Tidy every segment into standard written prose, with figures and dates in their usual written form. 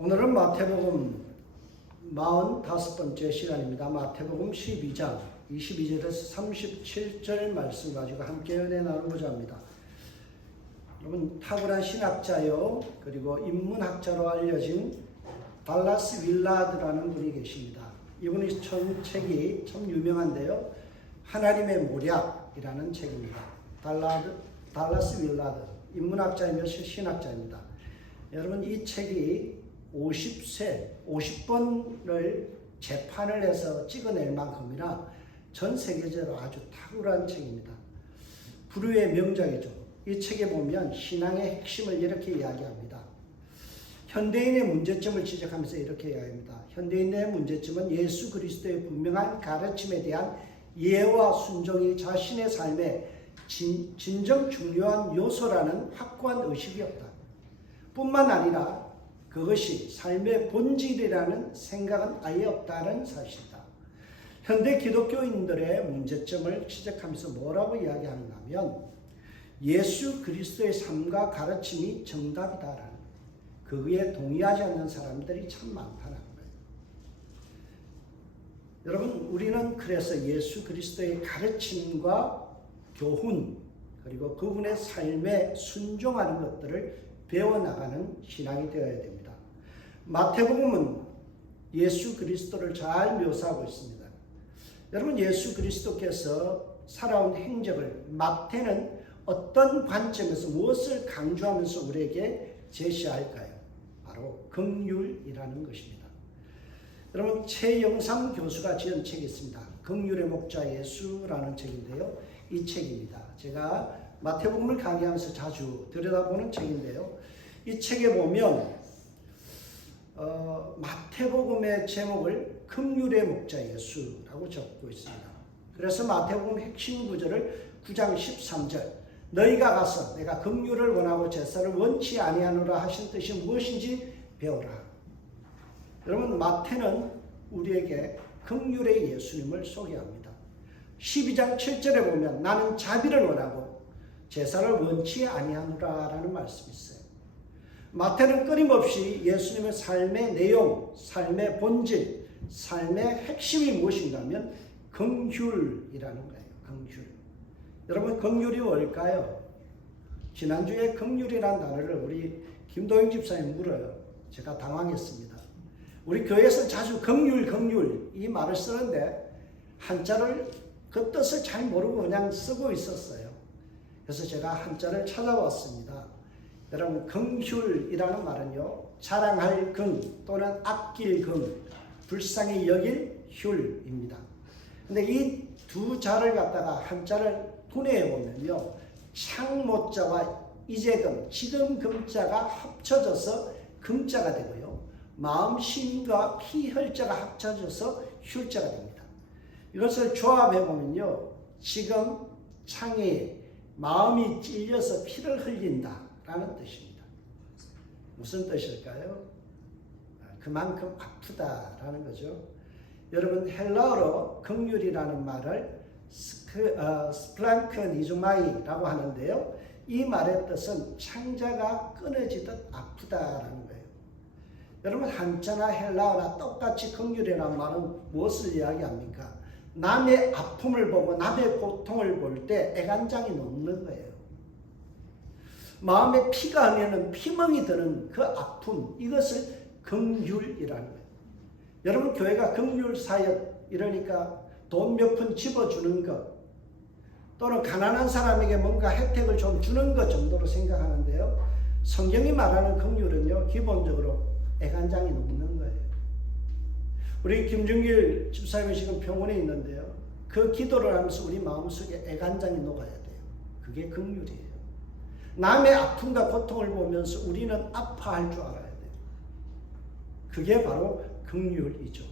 오늘은 마태복음 45번째 시간입니다. 마태복음 12장 22절에서 37절 말씀 가지고 함께 은혜 나누고자 합니다. 여러분, 탁월한 신학자요 그리고 인문학자로 알려진 달라스 윌라드라는 분이 계십니다. 이분이 책이 참 유명한데요. 하나님의 모략이라는 책입니다. 달라스 윌라드, 인문학자이면서 신학자입니다. 여러분, 이 책이 50번을 재판을 해서 찍어낼 만큼이나 전 세계적으로 아주 탁월한 책입니다. 불후의 명작이죠. 이 책에 보면 신앙의 핵심을 이렇게 이야기합니다. 현대인의 문제점을 지적하면서 이렇게 이야기합니다. 현대인의 문제점은 예수 그리스도의 분명한 가르침에 대한 이해와 순종이 자신의 삶의 진정 중요한 요소라는 확고한 의식이 없다. 뿐만 아니라 그것이 삶의 본질이라는 생각은 아예 없다는 사실이다. 현대 기독교인들의 문제점을 지적하면서 뭐라고 이야기하는가 하면 예수 그리스도의 삶과 가르침이 정답이다라는, 그에 동의하지 않는 사람들이 참 많다는 거예요. 여러분, 우리는 그래서 예수 그리스도의 가르침과 교훈 그리고 그분의 삶에 순종하는 것들을 배워나가는 신앙이 되어야 됩니다. 마태복음은 예수 그리스도를 잘 묘사하고 있습니다. 여러분, 예수 그리스도께서 살아온 행적을 마태는 어떤 관점에서 무엇을 강조하면서 우리에게 제시할까요? 바로 긍휼이라는 것입니다. 여러분, 최영삼 교수가 지은 책이 있습니다. 긍휼의 목자 예수라는 책인데요. 이 책입니다. 제가 마태복음을 강의하면서 자주 들여다보는 책인데요. 이 책에 보면 마태복음의 제목을 긍휼의 목자 예수라고 적고 있습니다. 그래서 마태복음 핵심 구절을 9장 13절, 너희가 가서 내가 긍휼을 원하고 제사를 원치 아니하노라 하신 뜻이 무엇인지 배우라. 여러분, 마태는 우리에게 긍휼의 예수님을 소개합니다. 12장 7절에 보면 나는 자비를 원하고 제사를 원치 아니하노라 라는 말씀이 있어요. 마태는 끊임없이 예수님의 삶의 내용, 삶의 본질, 삶의 핵심이 무엇인가 하면 긍휼이라는 거예요. 긍휼. 여러분, 긍휼이 뭘까요? 지난주에 긍휼이라는 단어를 우리 김도영 집사님 물어요. 제가 당황했습니다. 우리 교회에서 자주 긍휼 이 말을 쓰는데 한자를 그 뜻을 잘 모르고 그냥 쓰고 있었어요. 그래서 제가 한자를 찾아봤습니다. 여러분, 긍휼이라는 말은요, 자랑할 긍 또는 아낄 긍, 불쌍히 여길 휼입니다. 근데 이 두 자를 갖다가 한자를 분해해 보면요, 창모자와 이재금, 지금 금자가 합쳐져서 금자가 되고요, 마음심과 피혈자가 합쳐져서 휼자가 됩니다. 이것을 조합해 보면요, 지금 창이 마음이 찔려서 피를 흘린다 라는 뜻입니다. 무슨 뜻일까요? 그만큼 아프다라는 거죠. 여러분, 헬라어로 긍휼이라는 말을 스플랑크니즈마이라고 하는데요. 이 말의 뜻은 창자가 끊어지듯 아프다라는 거예요. 여러분, 한자나 헬라어나 똑같이 긍휼이라는 말은 무엇을 이야기합니까? 남의 아픔을 보고 남의 고통을 볼 때 애간장이 녹는 거예요. 마음에 피가 흐르는 피멍이 드는 그 아픔, 이것을 긍휼이라는 거예요. 여러분, 교회가 긍휼 사역, 이러니까 돈 몇 푼 집어주는 것, 또는 가난한 사람에게 뭔가 혜택을 좀 주는 것 정도로 생각하는데요. 성경이 말하는 긍휼은요, 기본적으로 애간장이 녹는 거예요. 우리 김준길 집사님이 지금 병원에 있는데요. 그 기도를 하면서 우리 마음속에 애간장이 녹아야 돼요. 그게 긍휼이에요. 남의 아픔과 고통을 보면서 우리는 아파할 줄 알아야 돼요. 그게 바로 긍휼이죠.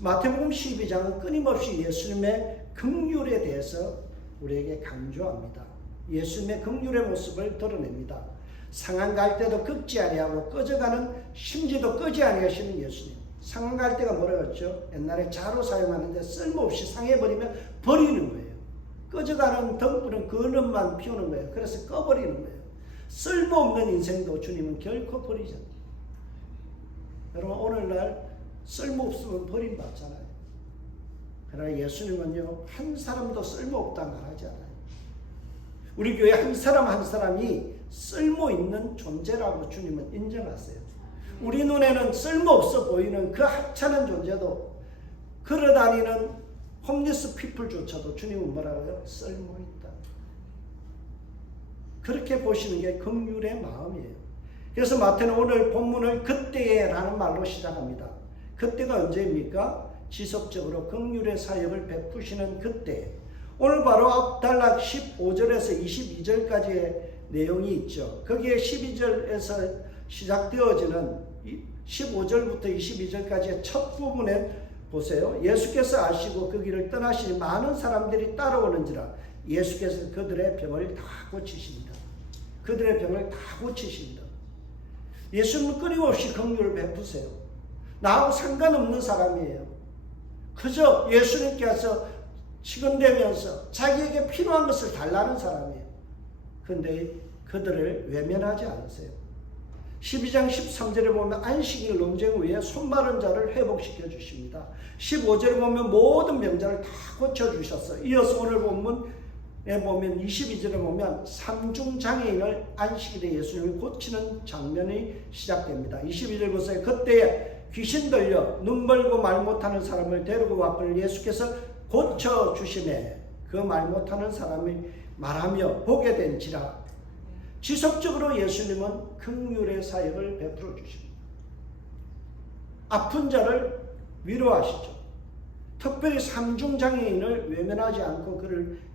마태복음 12장은 끊임없이 예수님의 긍휼에 대해서 우리에게 강조합니다. 예수님의 긍휼의 모습을 드러냅니다. 상한 갈 때도 꺾지 아니하고 꺼져가는 심지도 끄지 아니하시는 예수님. 상한 갈 때가 뭐라고 했죠? 옛날에 자로 사용하는데 쓸모없이 상해버리면 버리는 거예요. 꺼져가는 등불은 그늘만 피우는 거예요. 그래서 꺼버리는 거예요. 쓸모없는 인생도 주님은 결코 버리지 않아요. 여러분 오늘날 쓸모없으면 버림받잖아요. 그러나 예수님은요 한 사람도 쓸모없다 말하지 않아요. 우리 교회 한 사람 한 사람이 쓸모있는 존재라고 주님은 인정하세요. 우리 눈에는 쓸모없어 보이는 그 하찮은 존재도 걸어다니는 홈리스 피플조차도 주님은 뭐라고요? 쓸모있다. 그렇게 보시는 게 긍휼의 마음이에요. 그래서 마태는 오늘 본문을 그때라는 말로 시작합니다. 그때가 언제입니까? 지속적으로 긍휼의 사역을 베푸시는 그때. 오늘 바로 앞단락 15절에서 22절까지의 내용이 있죠. 거기에 12절에서 시작되어지는 15절부터 22절까지의 첫 부분에 보세요. 예수께서 아시고 그 길을 떠나시니 많은 사람들이 따라오는지라 예수께서 그들의 병을 다 고치십니다. 그들의 병을 다 고치십니다. 예수님은 끊임없이 긍휼을 베푸세요. 나하고 상관없는 사람이에요. 그저 예수님께서 시건되면서 자기에게 필요한 것을 달라는 사람이에요. 그런데 그들을 외면하지 않으세요. 12장 13절에 보면 안식일 논쟁 후에 손마른 자를 회복시켜 주십니다. 15절에 보면 모든 병자를 다 고쳐주셨어요. 이어서 오늘 본문에 보면 22절에 보면 삼중장애인을 안식일에 예수님이 고치는 장면이 시작됩니다. 22절 보세요. 그때 귀신 들려 눈 멀고 말 못하는 사람을 데리고 왔거늘 예수께서 고쳐주시매 그 말 못하는 사람이 말하며 보게 된지라. 지속적으로 예수님은 긍휼의 사역을 베풀어 주십니다. 아픈 자를 위로하시죠. 특별히 삼중장애인을 외면하지 않고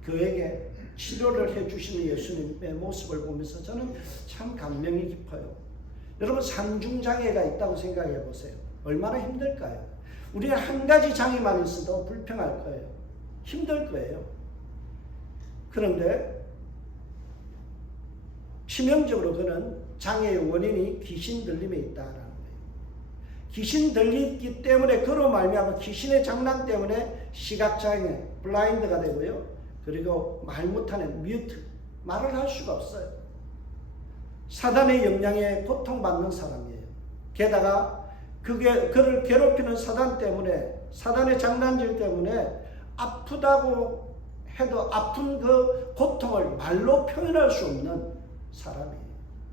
그에게 치료를 해주시는 예수님의 모습을 보면서 저는 참 감명이 깊어요. 여러분 삼중장애가 있다고 생각해 보세요. 얼마나 힘들까요? 우리는 한 가지 장애만 있어도 불평할 거예요. 힘들 거예요. 그런데 치명적으로 그는 장애의 원인이 귀신 들림에 있다라는 거예요. 귀신 들리기 때문에 그로 말미암아 귀신의 장난 때문에 시각장애, 블라인드가 되고요. 그리고 말 못하는 뮤트, 말을 할 수가 없어요. 사단의 영향에 고통받는 사람이에요. 게다가 그를 괴롭히는 사단 때문에, 사단의 장난질 때문에 아프다고 해도 아픈 그 고통을 말로 표현할 수 없는 사람이에요.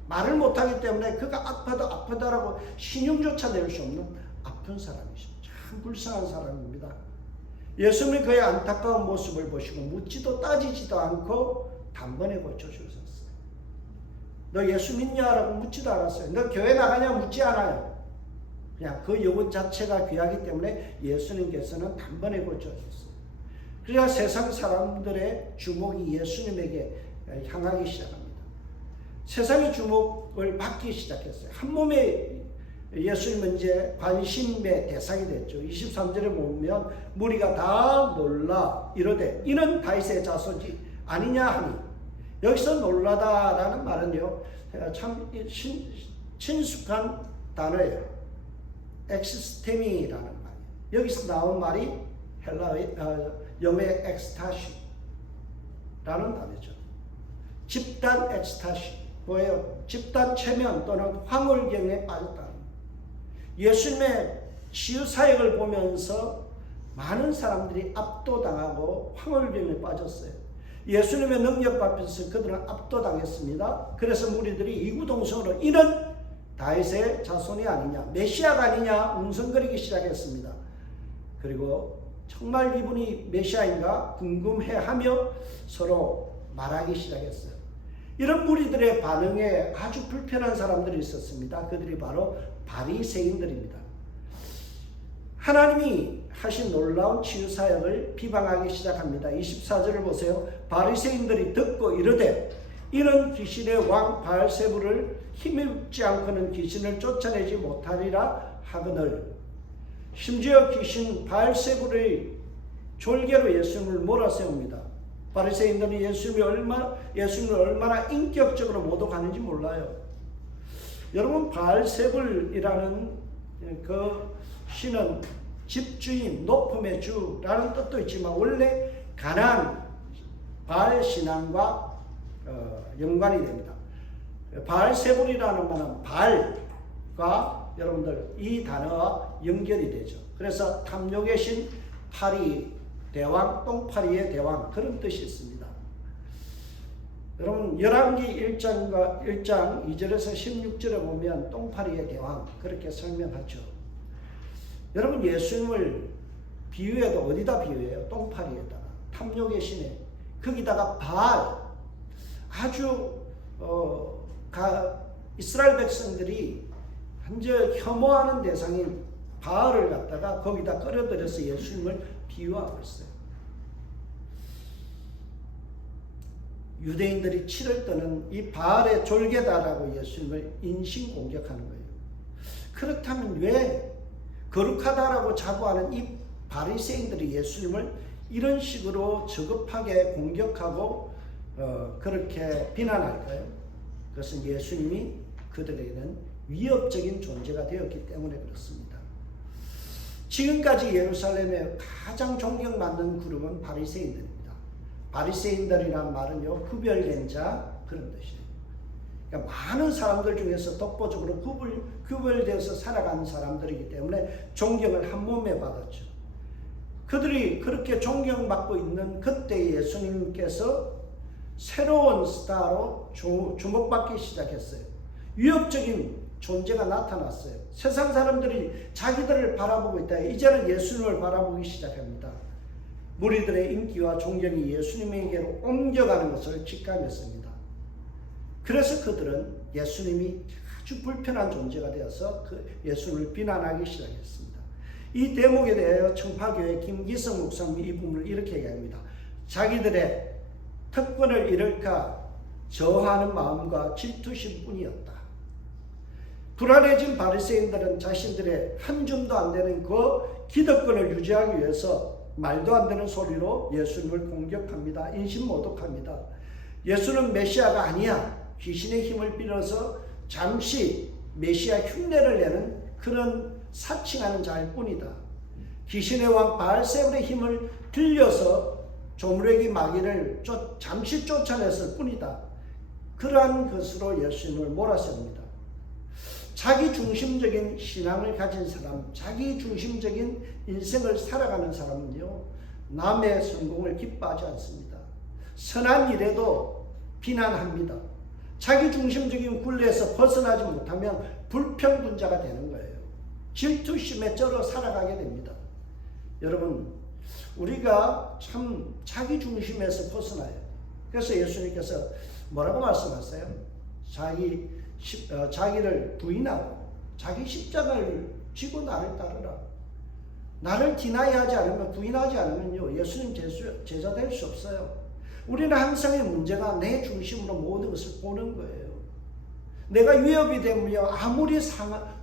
말을 못하기 때문에 그가 아프다라고 신용조차 낼 수 없는 아픈 사람이죠. 참 불쌍한 사람입니다. 예수님이 그의 안타까운 모습을 보시고 묻지도 따지지도 않고 단번에 고쳐주셨어요. 너 예수 믿냐라고 묻지도 않았어요. 너 교회 나가냐 묻지 않아요. 그냥 그 요구 자체가 귀하기 때문에 예수님께서는 단번에 고쳐주셨어요. 그래야 세상 사람들의 주목이 예수님에게 향하기 시작합니다. 세상의 주목을 받기 시작했어요. 한 몸에 예수님은 이제 관심의 대상이 됐죠. 23절에 보면 무리가 다 놀라 이르되 이는 다윗의 자손이 아니냐 하니, 여기서 놀라다라는 말은요 참 친숙한 단어예요. 엑스테미라는 말이에요. 여기서 나온 말이 영어의 엑스타시라는 단어죠. 집단 엑스타시 뭐예요? 집단 최면 또는 황홀경에 빠졌다. 예수님의 치유사역을 보면서 많은 사람들이 압도당하고 황홀경에 빠졌어요. 예수님의 능력 앞에서 그들은 압도당했습니다. 그래서 무리들이 이구동성으로 이는 다윗의 자손이 아니냐, 메시아가 아니냐 웅성거리기 시작했습니다. 그리고 정말 이분이 메시아인가 궁금해하며 서로 말하기 시작했어요. 이런 무리들의 반응에 아주 불편한 사람들이 있었습니다. 그들이 바로 바리새인들입니다. 하나님이 하신 놀라운 치유사역을 비방하기 시작합니다. 24절을 보세요. 바리새인들이 듣고 이르되 이는 귀신의 왕 바알세불을 힘입지 않고는 귀신을 쫓아내지 못하리라 하거늘. 심지어 귀신 바알세불의 졸개로 예수님을 몰아세웁니다. 바리새인들은 예수님을 얼마나 인격적으로 모독하는지 몰라요. 여러분 바알세불이라는 그 신은 집주인, 높음의 주라는 뜻도 있지만 원래 가나안 바알 신앙과 연관이 됩니다. 바알세불이라는 말은 바알과 여러분들 이 단어와 연결이 되죠. 그래서 탐욕의 신, 파리, 대왕, 똥파리의 대왕 그런 뜻이 있습니다. 여러분 열왕기 1장 2절에서 16절에 보면 똥파리의 대왕 그렇게 설명하죠. 여러분 예수님을 비유해도 어디다 비유해요? 똥파리에다가 탐욕의 신에 거기다가 바알 아주 이스라엘 백성들이 완전 혐오하는 대상인 바알을 갖다가 거기다 끌어들여서 예수님을 비유하고 있어요. 유대인들이 치를 떠는 이 바알의 졸개다라고 예수님을 인신공격하는 거예요. 그렇다면 왜 거룩하다라고 자부하는 이 바리새인들이 예수님을 이런 식으로 저급하게 공격하고 그렇게 비난할까요? 그것은 예수님이 그들에게는 위협적인 존재가 되었기 때문에 그렇습니다. 지금까지 예루살렘에 가장 존경받는 그룹은 바리새인들입니다. 바리새인들이란 말은요, 구별된 자 그런 뜻이에요. 그러니까 많은 사람들 중에서 독보적으로 구별되어서 살아가는 사람들이기 때문에 존경을 한 몸에 받았죠. 그들이 그렇게 존경받고 있는 그때 예수님께서 새로운 스타로 주목받기 시작했어요. 위협적인 존재가 나타났어요. 세상 사람들이 자기들을 바라보고 있다. 이제는 예수님을 바라보기 시작합니다. 무리들의 인기와 존경이 예수님에게로 옮겨가는 것을 직감했습니다. 그래서 그들은 예수님이 아주 불편한 존재가 되어서 예수님을 비난하기 시작했습니다. 이 대목에 대하여 청파교회 김기성 목사님이 이 부분을 이렇게 얘기합니다. 자기들의 특권을 잃을까 저하는 마음과 질투심 뿐이었다. 불안해진 바리새인들은 자신들의 한 줌도 안 되는 그 기득권을 유지하기 위해서 말도 안 되는 소리로 예수님을 공격합니다. 인신모독합니다. 예수는 메시아가 아니야. 귀신의 힘을 빌어서 잠시 메시아 흉내를 내는 그런 사칭하는 자일 뿐이다. 귀신의 왕 바알세불의 힘을 들려서 조물애기 마귀를 잠시 쫓아냈을 뿐이다. 그러한 것으로 예수님을 몰아셉니다. 자기 중심적인 신앙을 가진 사람, 자기 중심적인 인생을 살아가는 사람은요, 남의 성공을 기뻐하지 않습니다. 선한 일에도 비난합니다. 자기 중심적인 굴레에서 벗어나지 못하면 불평분자가 되는 거예요. 질투심에 쩔어 살아가게 됩니다. 여러분, 우리가 참 자기 중심에서 벗어나요. 그래서 예수님께서 뭐라고 말씀하세요? 자기를 부인하고 자기 십자가를 지고 나를 따르라. 나를 디나이하지 않으면, 부인하지 않으면요, 예수님 제자 될 수 없어요. 우리는 항상의 문제가 내 중심으로 모든 것을 보는 거예요. 내가 위협이 되면요, 아무리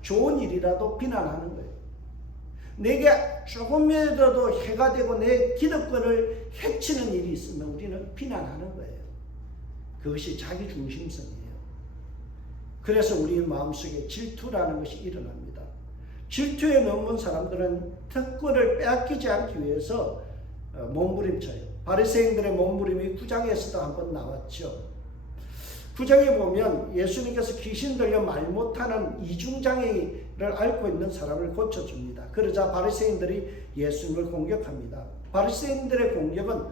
좋은 일이라도 비난하는 거예요. 내게 조금이라도 해가 되고 내 기득권을 해치는 일이 있으면 우리는 비난하는 거예요. 그것이 자기 중심성이에요. 그래서 우리 마음속에 질투라는 것이 일어납니다. 질투에 넘은 사람들은 특권을 빼앗기지 않기 위해서 몸부림쳐요. 바리새인들의 몸부림이 9장에서도 한번 나왔죠. 9장에 보면 예수님께서 귀신 들려 말 못하는 이중장애를 앓고 있는 사람을 고쳐줍니다. 그러자 바리새인들이 예수님을 공격합니다. 바리새인들의 공격은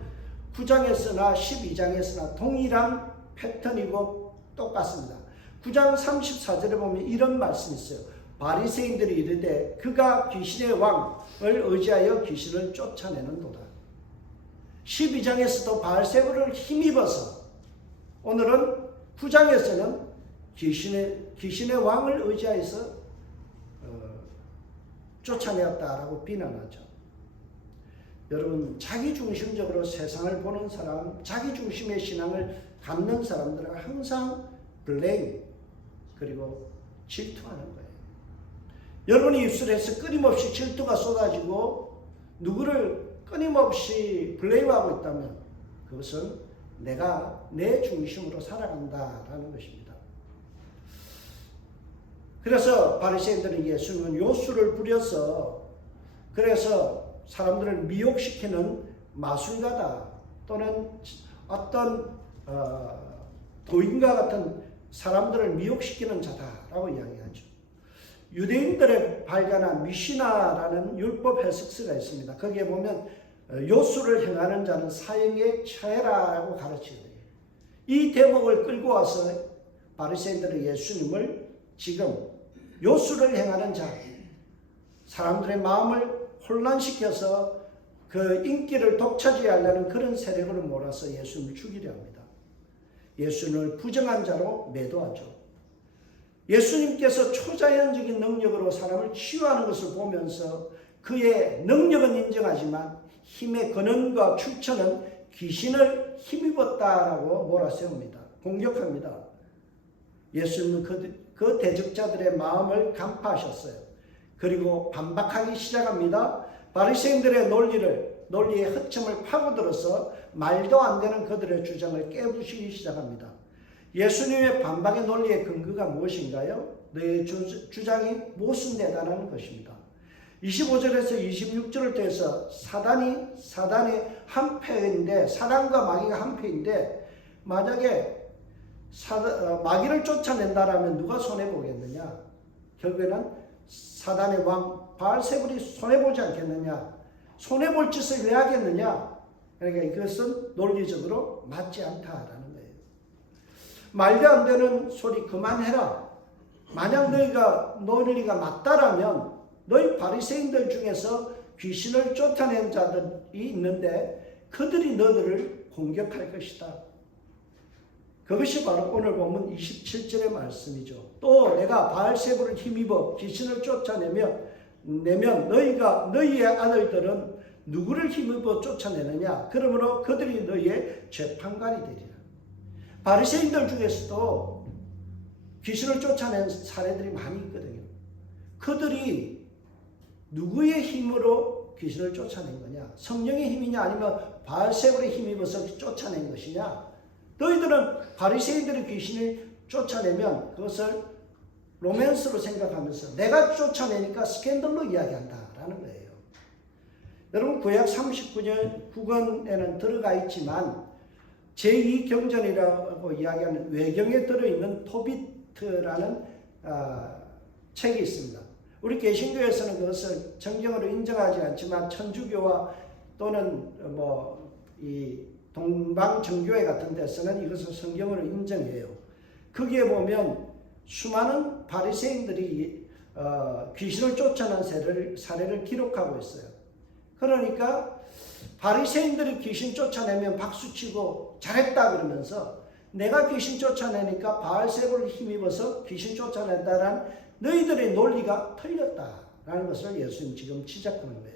9장에서나 12장에서나 동일한 패턴이고 똑같습니다. 9장 34절에 보면 이런 말씀이 있어요. 바리새인들이 이르되 그가 귀신의 왕을 의지하여 귀신을 쫓아내는도다. 12장에서도 바알세불을 힘입어서, 오늘은 9장에서는 귀신의 왕을 의지하여서 쫓아내었다라고 비난하죠. 여러분, 자기중심적으로 세상을 보는 사람, 자기중심의 신앙을 갖는 사람들은 항상 블레임, 그리고 질투하는 거예요. 여러분이 입술에서 끊임없이 질투가 쏟아지고 누구를 끊임없이 블레임하고 있다면 그것은 내가 내 중심으로 살아간다라는 것입니다. 그래서 바리새인들은 예수님은 요술을 부려서, 그래서 사람들을 미혹시키는 마술가다, 또는 어떤 도인과 같은 사람들을 미혹시키는 자다라고 이야기하죠. 유대인들의 발간한 미시나라는 율법 해석서가 있습니다. 거기에 보면 요술을 행하는 자는 사형에 처해라라고 가르치거든요. 이 대목을 끌고 와서 바리새인들은 예수님을 지금 요술을 행하는 자, 사람들의 마음을 혼란시켜서 그 인기를 독차지하려는 그런 세력을 몰아서 예수님을 죽이려 합니다. 예수님을 부정한 자로 매도하죠. 예수님께서 초자연적인 능력으로 사람을 치유하는 것을 보면서 그의 능력은 인정하지만 힘의 근원과 출처는 귀신을 힘입었다라고 몰아세웁니다. 공격합니다. 예수님은 그 대적자들의 마음을 간파하셨어요. 그리고 반박하기 시작합니다. 바리새인들의 논리의 허점을 파고들어서 말도 안 되는 그들의 주장을 깨부수기 시작합니다. 예수님의 반박의 논리의 근거가 무엇인가요? 너의 주장이 모순되다는 것입니다. 25절에서 26절을 통해서 사단의 한패인데, 사단과 마귀가 한패인데, 만약에 마귀를 쫓아낸다라면 누가 손해보겠느냐? 결국에는 사단의 왕 바알세불이 손해보지 않겠느냐? 손해볼 짓을 왜 하겠느냐? 그러니까 이것은 논리적으로 맞지 않다라는 거예요. 말도 안 되는 소리 그만해라. 만약 너희가 논리가 맞다라면 너희 바리새인들 중에서 귀신을 쫓아낸 자들이 있는데 그들이 너희를 공격할 것이다. 그것이 바로 오늘 본문 27절의 말씀이죠. 또 내가 바알세불을 힘입어 귀신을 쫓아내면 너희의 아들들은 누구를 힘입어 쫓아내느냐? 그러므로 그들이 너희의 재판관이 되리라. 바리새인들 중에서도 귀신을 쫓아낸 사례들이 많이 있거든요. 그들이 누구의 힘으로 귀신을 쫓아낸 거냐? 성령의 힘이냐 아니면 바알세불의 힘입어서 쫓아낸 것이냐? 너희들은 바리새인들의 귀신을 쫓아내면 그것을 로맨스로 생각하면서 내가 쫓아내니까 스캔들로 이야기한다라는 거예요. 여러분 구약 39권에는 들어가 있지만 제2경전이라고 이야기하는 외경에 들어있는 토비트라는 책이 있습니다. 우리 개신교에서는 그것을 정경으로 인정하지 않지만 천주교와 또는 이 동방정교회 같은 데서는 이것을 성경으로 인정해요. 거기에 보면 수많은 바리새인들이 귀신을 쫓아낸 사례를 기록하고 있어요. 그러니까 바리새인들이 귀신 쫓아내면 박수치고 잘했다 그러면서 내가 귀신 쫓아내니까 바알세불을 힘입어서 귀신 쫓아낸다는 너희들의 논리가 틀렸다라는 것을 예수님 지금 지적하는 거예요.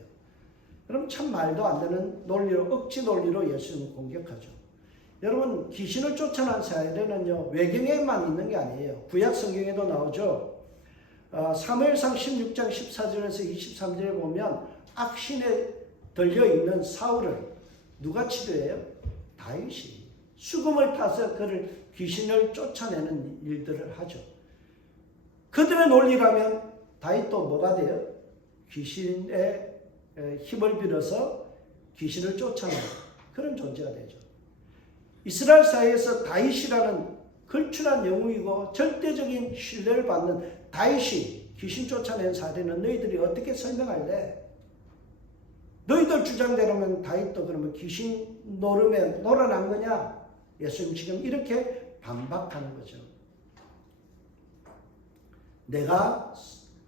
그럼 참 말도 안 되는 논리로, 억지 논리로 예수님을 공격하죠. 여러분 귀신을 쫓아낸 사례는요 외경에만 있는 게 아니에요. 구약 성경에도 나오죠. 사무엘상 16장 14절에서 23절에 보면 악신에 들려있는 사울을 누가 치료해요? 다윗이 수금을 타서 그를 귀신을 쫓아내는 일들을 하죠. 그들의 논리라면 다윗도 뭐가 돼요? 귀신의 힘을 빌어서 귀신을 쫓아내는 그런 존재가 되죠. 이스라엘 사회에서 다윗이라는 걸출한 영웅이고 절대적인 신뢰를 받는 다윗이 귀신 쫓아낸 사례는 너희들이 어떻게 설명할래? 너희들 주장대로면 다윗도 그러면 귀신 노름에 놀아난 거냐? 예수님 지금 이렇게 반박하는 거죠. 내가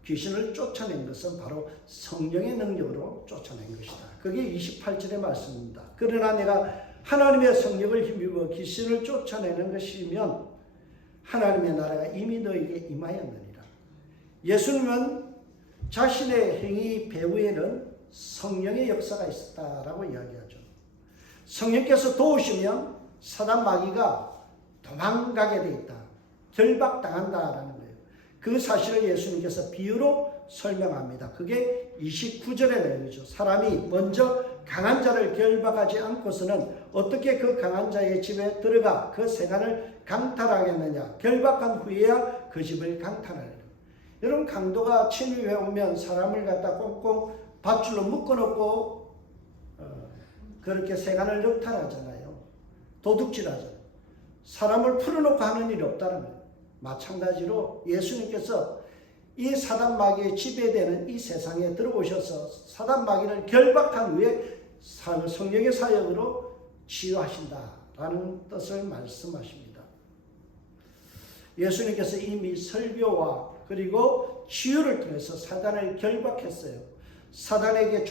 귀신을 쫓아낸 것은 바로 성령의 능력으로 쫓아낸 것이다. 그게 28절의 말씀입니다. 그러나 내가 하나님의 성령을 힘입어 귀신을 쫓아내는 것이면 하나님의 나라가 이미 너에게 임하였느니라. 예수님은 자신의 행위 배후에는 성령의 역사가 있었다라고 이야기하죠. 성령께서 도우시면 사단 마귀가 도망가게 돼 있다. 결박당한다라는 거예요. 그 사실을 예수님께서 비유로 설명합니다. 그게 29절의 내용이죠. 사람이 먼저 강한 자를 결박하지 않고서는 어떻게 그 강한 자의 집에 들어가 그 세간을 강탈하겠느냐. 결박한 후에야 그 집을 강탈하리라. 여러분 강도가 침입해 오면 사람을 갖다 꽁꽁 밧줄로 묶어놓고 그렇게 세간을 넉탈하잖아요. 도둑질하잖아요. 사람을 풀어놓고 하는 일이 없다는 거예요. 마찬가지로 예수님께서 이 사단 마귀에 지배되는 이 세상에 들어오셔서 사단 마귀를 결박한 후에 성령의 사역으로 치유하신다라는 뜻을 말씀하십니다. 예수님께서 이미 설교와 그리고 치유를 통해서 사단을 결박했어요. 사단의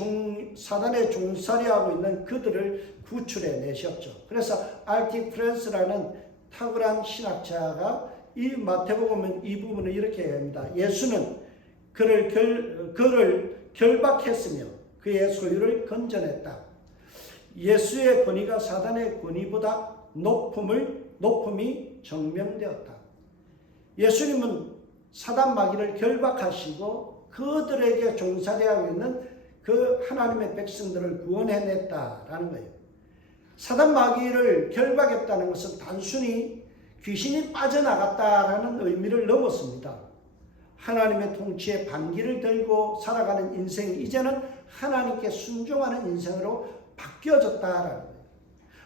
종살이하고 있는 그들을 구출해 내셨죠. 그래서 R.T. 프랜스라는 탁월한 신학자가 이 마태복음 이 부분을 이렇게 얘기합니다. 예수는 그를 결박했으며 그의 소유를 건져냈다. 예수의 권위가 사단의 권위보다 높음이 증명되었다. 예수님은 사단 마귀를 결박하시고 그들에게 종살이하고 있는 그 하나님의 백성들을 구원해냈다라는 거예요. 사단 마귀를 결박했다는 것은 단순히 귀신이 빠져나갔다라는 의미를 넘었습니다. 하나님의 통치에 반기를 들고 살아가는 인생이 이제는 하나님께 순종하는 인생으로 바뀌어졌다라는 거예요.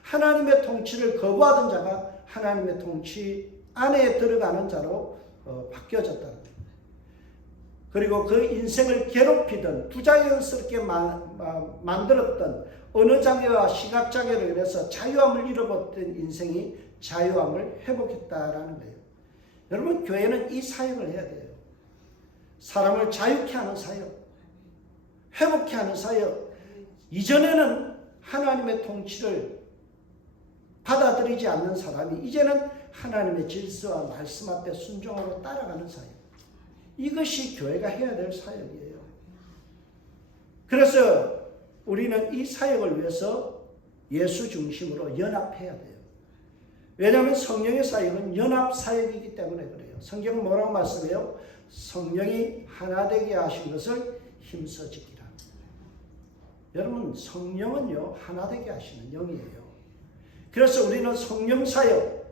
하나님의 통치를 거부하던 자가 하나님의 통치 안에 들어가는 자로 바뀌어졌다는 거예요. 그리고 그 인생을 괴롭히던 부자연스럽게 만들었던 언어장애와 시각장애로 인해서 자유함을 잃어버렸던 인생이 자유함을 회복했다라는 거예요. 여러분, 교회는 이 사역을 해야 돼요. 사람을 자유케 하는 사역, 회복케 하는 사역. 이전에는 하나님의 통치를 받아들이지 않는 사람이 이제는 하나님의 질서와 말씀 앞에 순종하고 따라가는 사역. 이것이 교회가 해야 될 사역이에요. 그래서 우리는 이 사역을 위해서 예수 중심으로 연합해야 돼요. 왜냐하면 성령의 사역은 연합 사역이기 때문에 그래요. 성경은 뭐라고 말씀해요? 성령이 하나 되게 하신 것을 힘써 지키라. 여러분, 성령은요 하나 되게 하시는 영이에요. 그래서 우리는 성령 사역,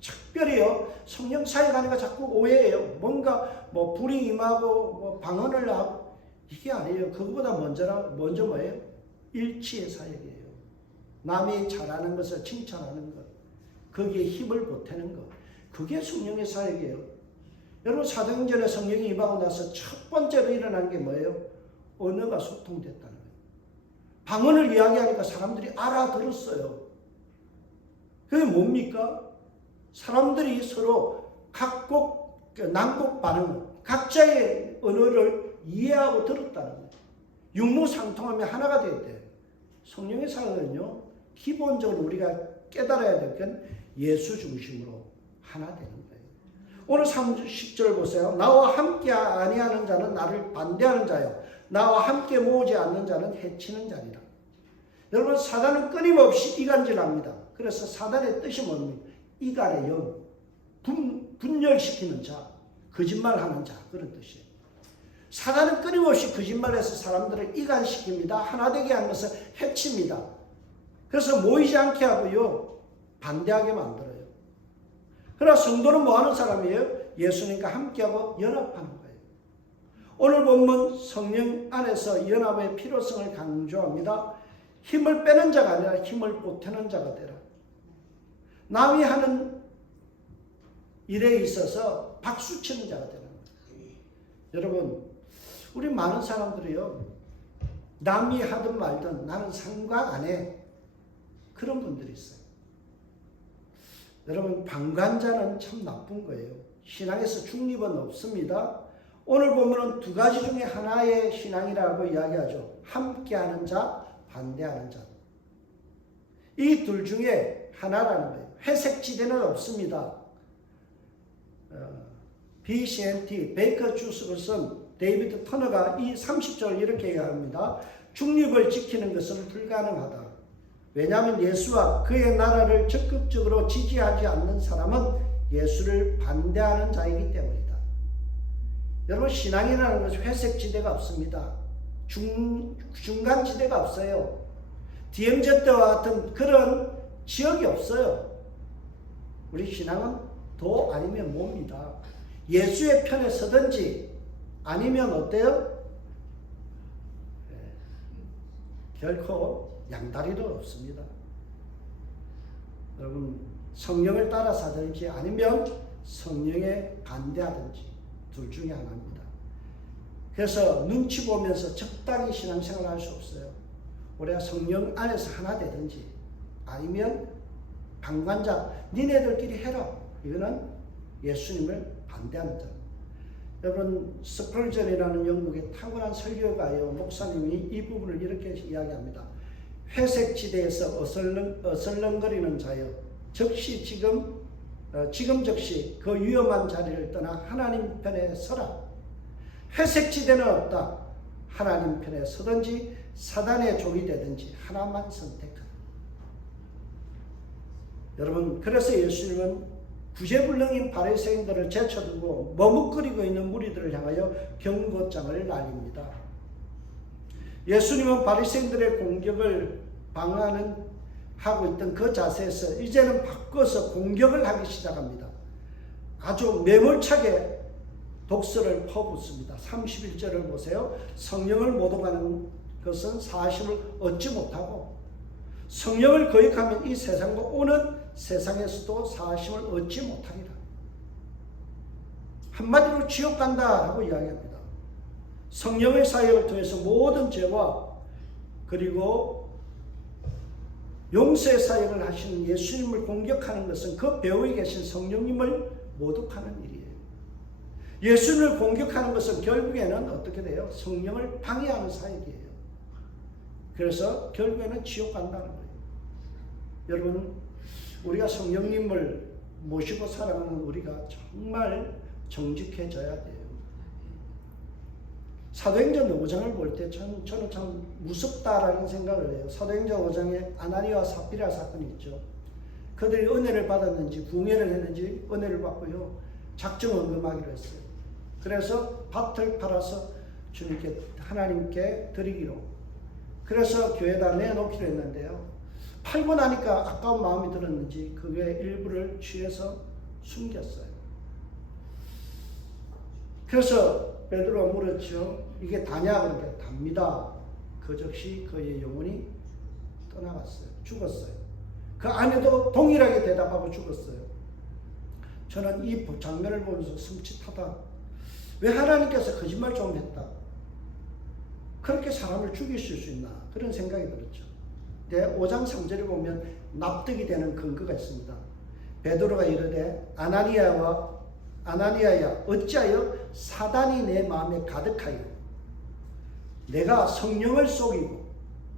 특별히요 성령 사역하니까 자꾸 오해해요. 뭔가 불이 임하고 방언을 하고, 이게 아니에요. 그거보다 먼저 뭐예요? 일치의 사역이에요. 남이 잘하는 것을 칭찬하는 것, 거기에 힘을 보태는 것, 그게 성령의 사역이에요. 여러분, 사도행전에 성령이 임하고 나서 첫 번째로 일어난 게 뭐예요? 언어가 소통됐다는 거예요. 방언을 이야기하니까 사람들이 알아들었어요. 그게 뭡니까? 사람들이 서로 난곡 반응, 각자의 언어를 이해하고 들었다는 거예요. 육무상통하며 하나가 되었대요. 성령의 사역은요, 기본적으로 우리가 깨달아야 될 건 예수 중심으로 하나 되는 거예요. 오늘 30절 보세요. 나와 함께 아니하는 자는 나를 반대하는 자요, 나와 함께 모으지 않는 자는 해치는 자니라. 여러분, 사단은 끊임없이 이간질합니다. 그래서 사단의 뜻이 뭡니까? 이간의 영, 분열시키는 자, 거짓말하는 자, 그런 뜻이에요. 사단은 끊임없이 거짓말해서 사람들을 이간시킵니다. 하나 되게 하는 것을 해칩니다. 그래서 모이지 않게 하고요, 반대하게 만들어요. 그러나 성도는 뭐 하는 사람이에요? 예수님과 함께하고 연합하는 거예요. 오늘 본문 성령 안에서 연합의 필요성을 강조합니다. 힘을 빼는 자가 아니라 힘을 보태는 자가 되라. 남이 하는 일에 있어서 박수치는 자가 되는 거예요. 여러분, 우리 많은 사람들이요, 남이 하든 말든 나는 상관 안 해. 그런 분들이 있어요. 여러분, 방관자는 참 나쁜 거예요. 신앙에서 중립은 없습니다. 오늘 보면은 두 가지 중에 하나의 신앙이라고 이야기하죠. 함께하는 자, 반대하는 자. 이 둘 중에 하나라는 거예요. 회색 지대는 없습니다. BCNT, 베이커 주스를 쓴 데이비드 터너가 이 30절 이렇게 얘기합니다. 중립을 지키는 것은 불가능하다. 왜냐하면 예수와 그의 나라를 적극적으로 지지하지 않는 사람은 예수를 반대하는 자이기 때문이다. 여러분, 신앙이라는 것은 회색 지대가 없습니다. 중간 지대가 없어요. DMZ와 같은 그런 지역이 없어요. 우리 신앙은 도 아니면 뭡니다. 예수의 편에 서든지 아니면 어때요? 결코 양다리도 없습니다. 여러분, 성령을 따라 사든지 아니면 성령에 반대하든지 둘 중에 하나입니다. 해서 눈치 보면서 적당히 신앙생활을 할 수 없어요. 우리가 성령 안에서 하나 되든지 아니면 방관자 니네들끼리 해라. 이거는 예수님을 반대합니다. 여러분 스펄전이라는 영국의 탁월한 설교가요 목사님이 이 부분을 이렇게 이야기합니다. 회색 지대에서 어슬렁거리는 자여 즉시 지금 즉시 그 위험한 자리를 떠나 하나님 편에 서라. 회색 지대는 없다. 하나님 편에 서든지 사단의 종이 되든지 하나만 선택하라. 여러분 그래서 예수님은 구제불능인 바리새인들을 제쳐두고 머뭇거리고 있는 무리들을 향하여 경고장을 날립니다. 예수님은 바리새인들의 공격을 하고 있던 그 자세에서 이제는 바꿔서 공격을 하기 시작합니다. 아주 매몰차게 독설을 퍼붓습니다. 31절을 보세요. 성령을 모독하는 것은 사심을 얻지 못하고 성령을 거역하면 이 세상과 오는 세상에서도 사심을 얻지 못하리라. 한마디로 지옥 간다라고 이야기합니다. 성령의 사역을 통해서 모든 죄와 그리고 용서의 사역을 하시는 예수님을 공격하는 것은 그 배후에 계신 성령님을 모독하는 일이에요. 예수님을 공격하는 것은 결국에는 어떻게 돼요? 성령을 방해하는 사역이에요. 그래서 결국에는 지옥 간다는 거예요. 여러분 우리가 성령님을 모시고 살아가는 우리가 정말 정직해져야 돼요. 사도행전 5장을 볼 때 저는 참 무섭다라는 생각을 해요. 사도행전 5장에 아나니아와 삽비라 사건이 있죠. 그들이 은혜를 받았는지 부흥회를 했는지 은혜를 받고요. 작정을 금하기로 했어요. 그래서 밭을 팔아서 주님께 하나님께 드리기로 그래서 교회에다 내놓기로 했는데요. 팔고 나니까 아까운 마음이 들었는지 그게 일부를 취해서 숨겼어요. 그래서 베드로가 물었죠. 이게 다냐? 그러니까 답니다. 그 즉시 그의 영혼이 떠나갔어요. 죽었어요. 그 아내도 동일하게 대답하고 죽었어요. 저는 이 장면을 보면서 숨칫하다. 왜 하나님께서 거짓말 좀 했다. 그렇게 사람을 죽이실 수 있나 그런 생각이 들었죠. 5장 3절에 보면 납득이 되는 근거가 있습니다. 베드로가 이르되 아나니아야 어찌하여 사단이 내 마음에 가득하여 내가 성령을 속이고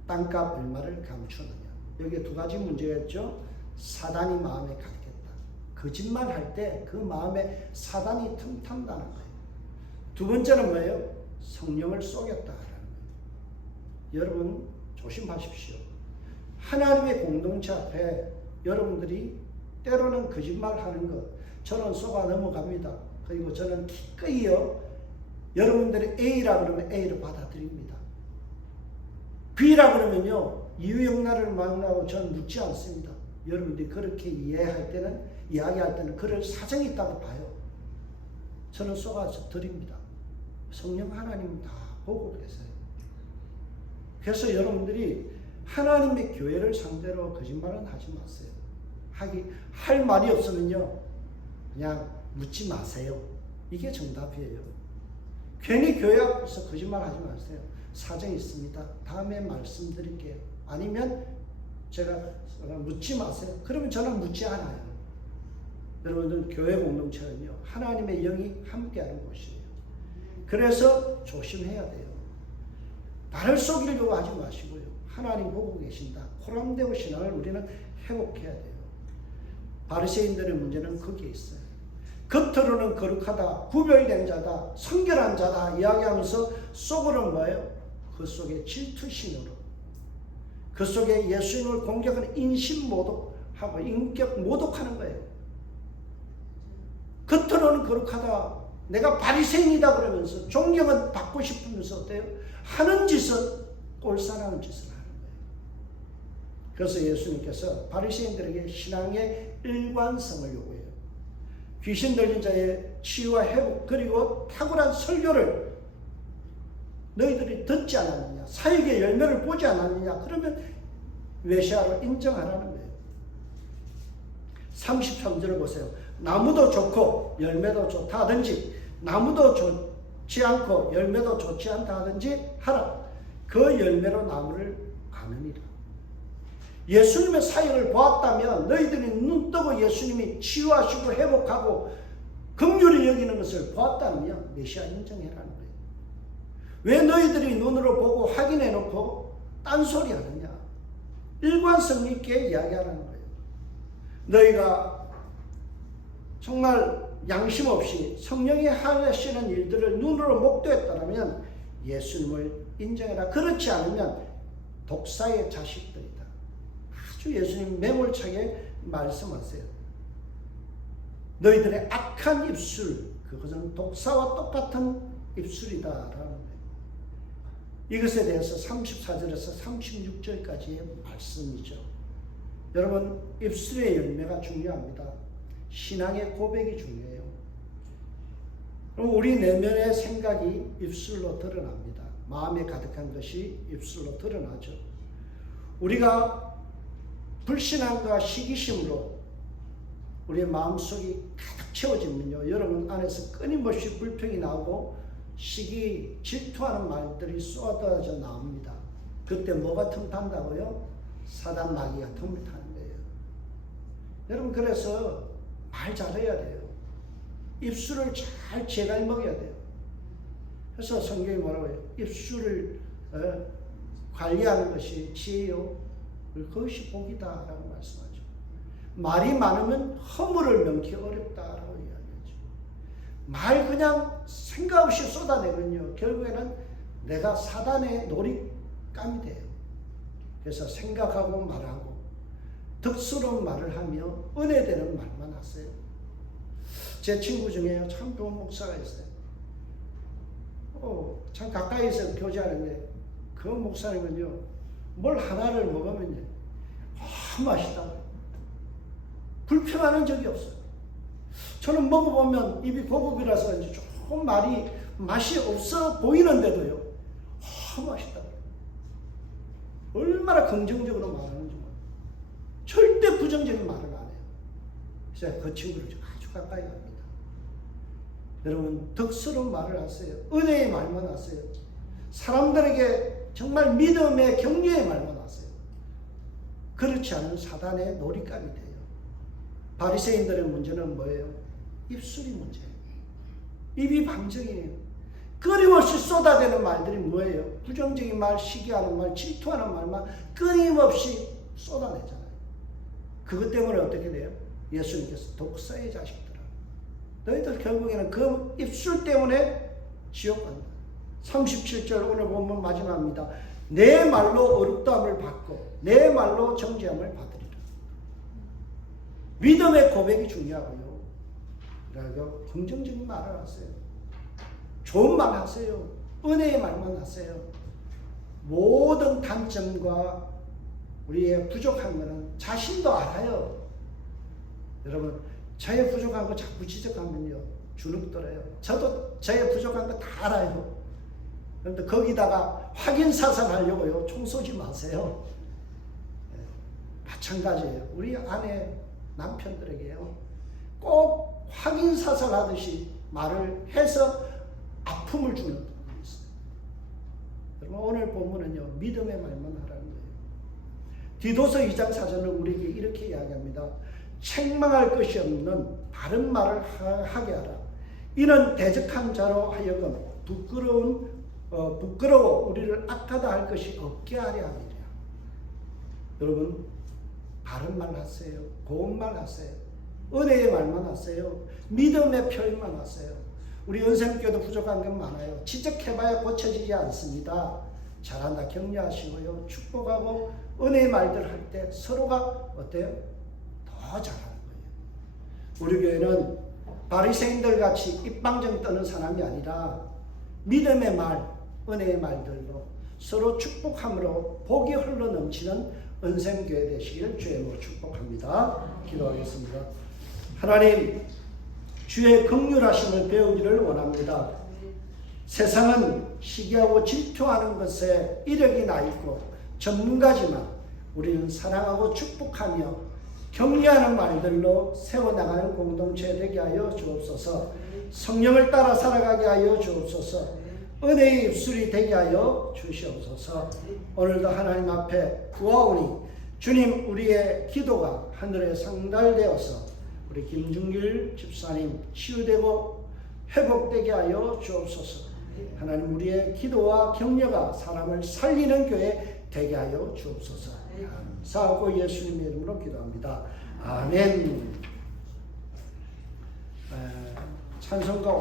땅값 얼마를 감추느냐. 여기에 두 가지 문제가 있죠. 사단이 마음에 가득했다. 거짓말할 때 그 마음에 사단이 틈탄다는 거예요. 두 번째는 뭐예요? 성령을 속였다라는 거예요. 여러분 조심하십시오. 하나님의 공동체 앞에 여러분들이 때로는 거짓말하는 것 저는 속아 넘어갑니다. 그리고 저는 기꺼이요 여러분들이 A라 그러면 A를 받아들입니다. B라 그러면요 이유영나를 만나고 저는 묻지 않습니다. 여러분들이 그렇게 이야기할 때는 그럴 사정이 있다고 봐요. 저는 속아서 드립니다. 성령 하나님은 다 보고 계세요. 그래서 여러분들이 하나님의 교회를 상대로 거짓말은 하지 마세요. 할 말이 없으면요 그냥 묻지 마세요. 이게 정답이에요. 괜히 교회 앞에서 거짓말 하지 마세요. 사정이 있습니다. 다음에 말씀드릴게요. 아니면 제가 묻지 마세요. 그러면 저는 묻지 않아요. 여러분들 교회 공동체는요 하나님의 영이 함께하는 곳이에요. 그래서 조심해야 돼요. 나를 속이려고 하지 마시고요. 하나님 보고 계신다. 코람되고 신앙을 우리는 회복해야 돼요. 바리새인들의 문제는 거기에 있어요. 겉으로는 거룩하다, 구별된 자다, 성결한 자다 이야기하면서 속으로는 뭐예요? 그 속에 질투심으로 그 속에 예수님을 공격하는 인신 모독하고 인격 모독하는 거예요. 겉으로는 거룩하다, 내가 바리새인이다 그러면서 존경은 받고 싶으면서 어때요? 하는 짓은 꼴사나운 짓을 하는 거예요. 그래서 예수님께서 바리새인들에게 신앙의 일관성을 요구해요. 귀신 들린 자의 치유와 회복 그리고 탁월한 설교를 너희들이 듣지 않았느냐, 사역의 열매를 보지 않았느냐, 그러면 메시아로 인정하라는 거예요. 33절을 보세요. 나무도 좋고 열매도 좋다 하든지 나무도 않고 열매도 좋지 않다 하든지 하라. 그 열매로 나무를 아느니라. 예수님의 사역을 보았다면 너희들이 눈 뜨고 예수님이 치유하시고 회복하고 긍휼히 여기는 것을 보았다면 메시아 인정해라는 거예요. 왜 너희들이 눈으로 보고 확인해 놓고 딴소리 하느냐. 일관성 있게 이야기하라는 거예요. 너희가 정말 양심 없이 성령이 하시는 일들을 눈으로 목도했다면 예수님을 인정해라. 그렇지 않으면 독사의 자식들이다. 아주 예수님 매몰차게 말씀하세요. 너희들의 악한 입술, 그것은 독사와 똑같은 입술이다라는 거예요. 이것에 대해서 34절에서 36절까지의 말씀이죠. 여러분, 입술의 열매가 중요합니다. 신앙의 고백이 중요해요. 그럼 우리 내면의 생각이 입술로 드러납니다. 마음에 가득한 것이 입술로 드러나죠. 우리가 불신앙과 시기심으로 우리의 마음속이 가득 채워지면요, 여러분 안에서 끊임없이 불평이 나오고 시기, 질투하는 말들이 쏟아져 나옵니다. 그때 뭐가 틈탄다고요? 사단 마귀가 틈을 타는 거예요. 여러분, 그래서 말 잘해야 돼요. 입술을 잘 제갈 먹여야 돼요. 그래서 성경이 뭐라고 해요? 입술을 관리하는 것이 지혜요, 그것이 복이다라고 말씀하죠. 말이 많으면 허물을 명기 어렵다라고 이야기하죠. 말 그냥 생각 없이 쏟아내면요, 결국에는 내가 사단의 놀잇감이 돼요. 그래서 생각하고 말하고 덕스러운 말을 하며 은혜되는 말만 하세요. 제 친구 중에 참 좋은 목사가 있어요. 참 가까이서 교제하는데 그 목사님은요, 뭘 하나를 먹으면요, 맛있다. 불평하는 적이 없어요. 저는 먹어보면 입이 고급이라서 이제 조금 맛이 없어 보이는데도요, 맛있다. 얼마나 긍정적으로 말하는지 몰라요. 절대 부정적인 말을 안 해요. 그래서 그 친구를 아주 가까이 합니다. 여러분, 덕스러운 말을 하세요. 은혜의 말만 하세요. 사람들에게 정말 믿음의 격려의 말만 하세요. 그렇지 않은 사단의 놀잇감이 돼요. 바리새인들의 문제는 뭐예요? 입술이 문제예요. 입이 방정이에요. 끊임없이 쏟아내는 말들이 뭐예요? 부정적인 말, 시기하는 말, 질투하는 말만 끊임없이 쏟아내잖아요. 그것 때문에 어떻게 돼요? 예수님께서 독사의 자식들아, 너희들 결국에는 그 입술 때문에 지옥 간다. 37절 오늘 보면 마지막입니다. 내 말로 어렵다함을 받고 내 말로 정죄함을 받으리라. 믿음의 고백이 중요하고요. 그래서 긍정적인 말을 하세요. 좋은 말 하세요. 은혜의 말만 하세요. 모든 단점과 우리의 부족한 것은 자신도 알아요. 여러분, 저의 부족한 거 자꾸 지적하면요, 주눅들어요. 저도 저의 부족한 거 다 알아요. 그런데 거기다가 확인사살 하려고요, 총 쏘지 마세요. 마찬가지예요. 우리 아내 남편들에게요, 꼭 확인사살 하듯이 말을 해서 아픔을 주는 부분이 있어요. 여러분, 오늘 본문은요, 믿음의 말만 하라는 거예요. 디도서 2장 4절은 우리에게 이렇게 이야기합니다. 책망할 것이 없는 바른 말을 하게 하라. 이는 대적한 자로 하여금 부끄러워 우리를 악하다 할 것이 없게 하려 함이라. 여러분, 바른 말 하세요. 고운 말 하세요. 은혜의 말만 하세요. 믿음의 표현만 하세요. 우리 은샘교도 부족한 건 많아요. 지적해봐야 고쳐지지 않습니다. 잘한다 격려하시고요, 축복하고 은혜의 말들 할 때 서로가 어때요? 더 잘하는 거예요. 우리 교회는 바리새인들 같이 입방정 떠는 사람이 아니라 믿음의 말, 은혜의 말들로 서로 축복함으로 복이 흘러 넘치는 은샘교회 되시길 주의 이름으로 축복합니다. 기도하겠습니다. 하나님, 주의 긍휼하심을 배우기를 원합니다. 세상은 시기하고 질투하는 것에 이력이 나 있고 전문가지만 우리는 사랑하고 축복하며 격려하는 말들로 세워나가는 공동체 되게 하여 주옵소서. 성령을 따라 살아가게 하여 주옵소서. 은혜의 입술이 되게 하여 주시옵소서. 오늘도 하나님 앞에 구하오니 주님, 우리의 기도가 하늘에 상달되어서 우리 김중길 집사님 치유되고 회복되게 하여 주옵소서. 하나님, 우리의 기도와 격려가 사람을 살리는 교회 되게 하여 주옵소서. 감사하고 예수님의 이름으로 기도합니다. 아멘. 찬송가